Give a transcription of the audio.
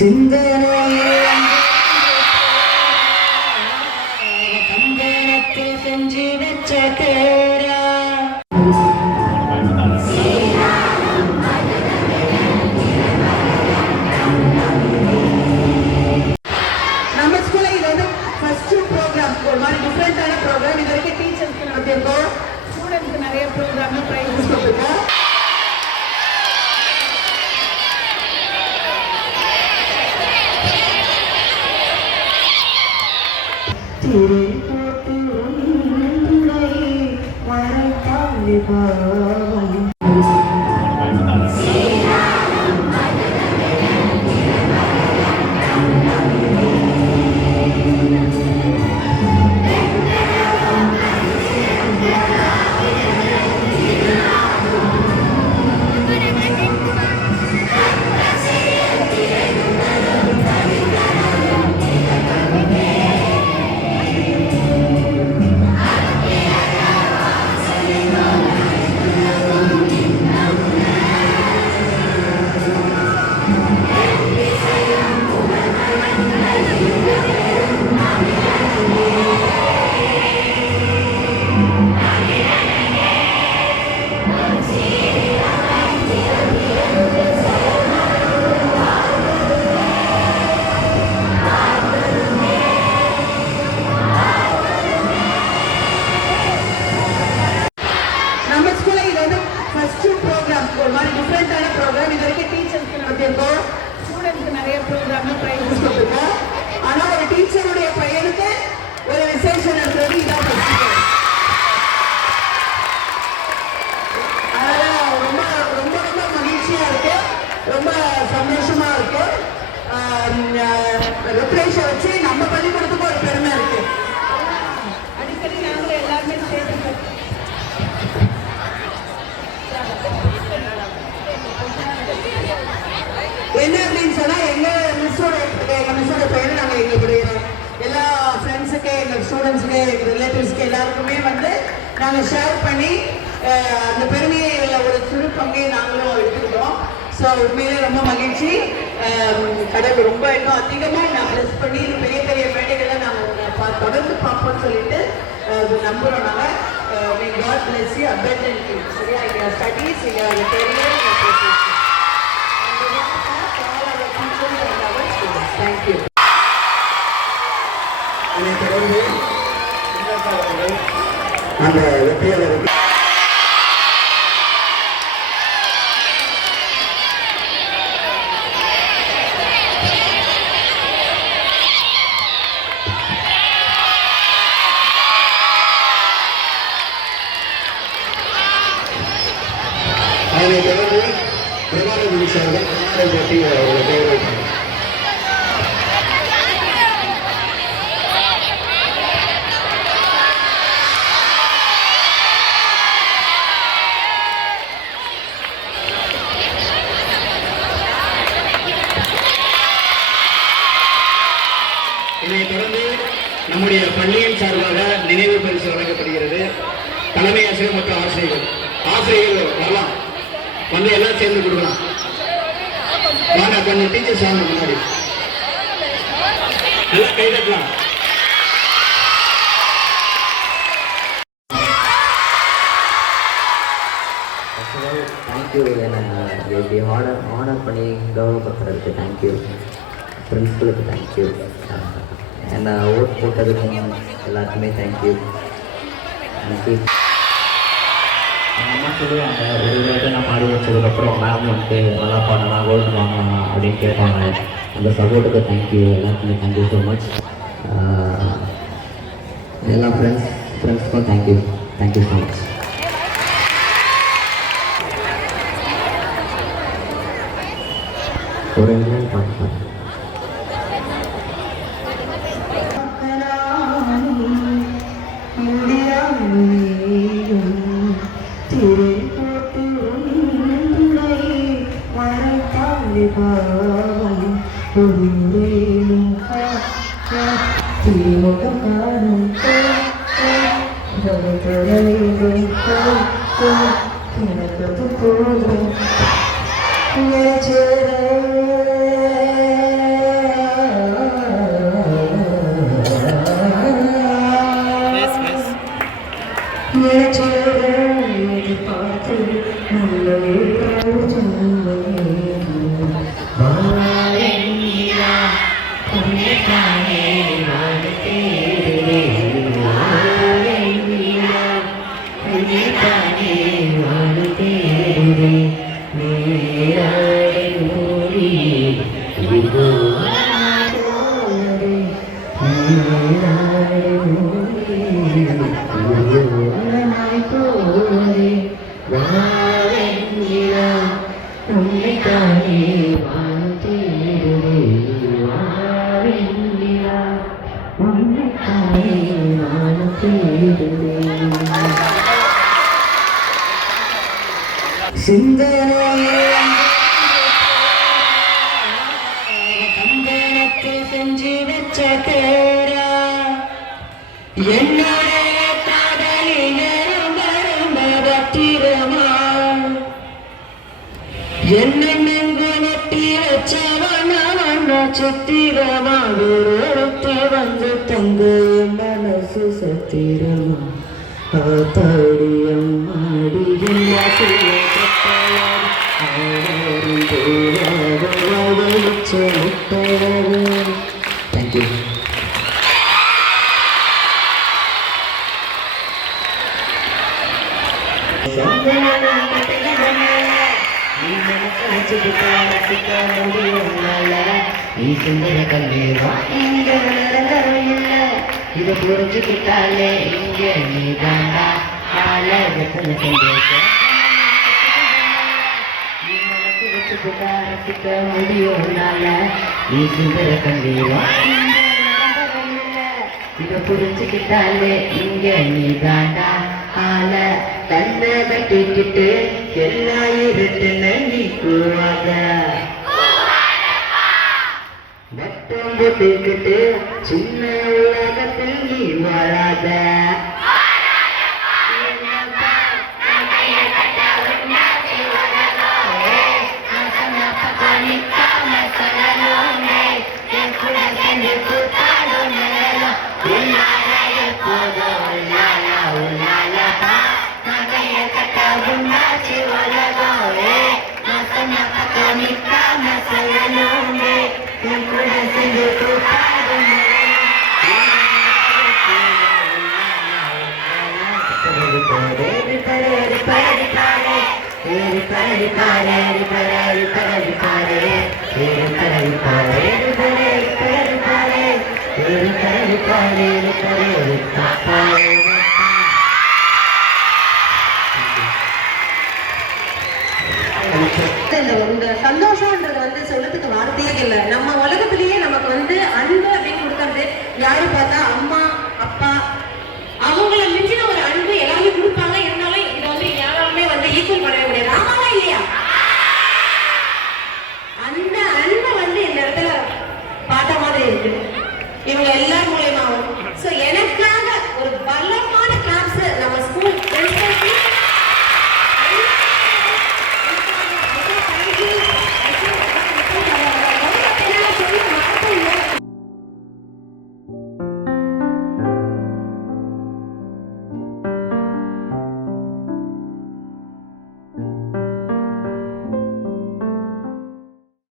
சிந்தனத்தில் செஞ்சு வச்ச தேரா நம்ம ஸ்கூல்ல இது வந்து ஃபர்ஸ்ட் ப்ரோக்ராம், ஒரு மாதிரி டிஃப்ரெண்டான ப்ரோக்ராம். இது வரைக்கும் டீச்சர்ஸ்க்கு நடத்திருக்கோம், ஸ்டூடெண்ட்ஸ்க்கு நிறைய ப்ரோக்ராம் ப்ரைஸஸ் கொடுத்துருக்கோம். ஸ்டூடெண்ட்ஸ்க்கு நிறைய ப்ரோக்ராம் ப்ரைஸஸ் கொடுத்துருக்கோம். ஆனால் ஒரு டீச்சருடைய பையனுக்கு ஒரு விசேஷம் நடத்துறது இதான் ஃபர்ஸ்ட். அதனால ரொம்ப ரொம்ப ரொம்ப மகிழ்ச்சியா இருக்கு, ரொம்ப சந்தோஷமா இருக்கு. ருத்ரேஷை வச்சு நம்ம பள்ளிக்கூடத்துக்கு ஒரு பெருமை இருக்கு. அடிக்கடி நாங்கள் எல்லாருமே சேர்த்து என்ன அப்படின்னு சொன்னா எங்க மிஸ்ஸோட பையனை நாங்கள் எங்களுடைய எல்லா ஃப்ரெண்ட்ஸுக்கு, எங்கள் ஸ்டூடெண்ட்ஸுக்கு, எங்கள் ரிலேட்டிவ்ஸ்க்கு எல்லாருக்குமே வந்து நாங்கள் ஷேர் பண்ணி அந்த பெருமையை ஒரு சிறு பங்கை நாங்களும் எடுத்துக்கிட்டோம். ஸோ உண்மையிலே ரொம்ப மகிழ்ச்சி. கடவுள் ரொம்ப இன்னும் அதிகமாக நான் ப்ளஸ் பண்ணி பெரிய பெரிய மேடைகளை நாங்கள் தொடர்ந்து பார்ப்போம்னு சொல்லிட்டு நம்புகிறோம். நாங்கள் may God bless you abundantly. சரியா, எங்கள் ஸ்டடீஸ், எங்கள் கெரியர், தேங்க்யூ. இதை தொடர்ந்து அந்த வெற்றியாளருக்கு பிரபார முடிச்சார்கள். அவரோட பெயரை இதை தொடர்ந்து நம்முடைய பள்ளியின் சார்பாக நினைவு பரிசு வழங்கப்படுகிறது. தலைமை ஆசிரியர் மற்றும் ஆசிரியர்கள் வரலாம், வந்து எல்லாம் சேர்ந்து கொடுக்கலாம். வாங்க, கொஞ்சம் டீச்சர்ஸ் வாங்க முன்னாடி, எல்லாம் கை தட்டலாம். தேங்க்யூ, என்னை இப்படி ஆனர் பண்ணி கௌரவப்படுத்துறதுக்கு தேங்க்யூ. பிரின்சிபலுக்கு தேங்க்யூ, என்னை ஓட் போட்டதுக்கும் எல்லாருக்குமே தேங்க்யூ. தேங்க்யூ. எங்கள் அம்மா சொல்லுவாங்க, ஒரு தடவை நான் பாடி வச்சதுக்கப்புறம் மேம் வந்துட்டு நல்லா பாடலாம், கோல்டு வாங்கலாம் அப்படின்னு கேட்பாங்க. அந்த சப்போர்ட்டுக்கு தேங்க்யூ, எல்லாருக்குமே தேங்க்யூ ஸோ மச். எல்லா ஃப்ரெண்ட்ஸ்க்கும் தேங்க்யூ ஸோ மச். ஒரு பாட்டு சிந்தனையில் செஞ்சு வச்ச பேரா என்னுடைய காதலில் பத்திரமா என்னென்ன நட்டி வச்சவன சித்திரமா ஒருத்தி வந்து தங்க மனசு சத்திரமா தாடியம் மாடியில் தேங்க்யூ. இதை புரிஞ்சுக்கிட்டாலே இங்க நீ தாண்டா சந்தோஷம் நீ மனசு வச்சுக்கிட்டா ரசிக்க முடியும்னால நீ சுந்தர கண்டீரா இதை புரிஞ்சுக்கிட்டாலே இங்க நீ தாண்டா ஆல தன்னை கட்டிக்கிட்டு எல்லாம் இருட்டுன்னு நீ கூவாத வட்டம் போட்டுக்கிட்டு சின்ன உலகத்தில் நீ வாழாத இந்த சந்தோஷம்ன்றது வந்து சொல்றதுக்கு வார்த்தையே இல்லை. நம்ம உலகத்திலேயே நமக்கு வந்து அன்பு அப்படின்னு கொடுக்கறது யாரு பார்த்தா அம்மா அப்பா. அவங்கள மிஞ்சின ஒரு அன்பு எல்லாருமே கொடுப்பாங்க. இருந்தாலும் இதை வந்து யாராலுமே வந்து ஈக்குவல் பண்ணவே முடியாது. ஆமாவா இல்லையா? அந்த அன்பை வந்து இந்த இடத்துல பார்த்த மாதிரி இருக்கு. இவங்க எல்லாரும்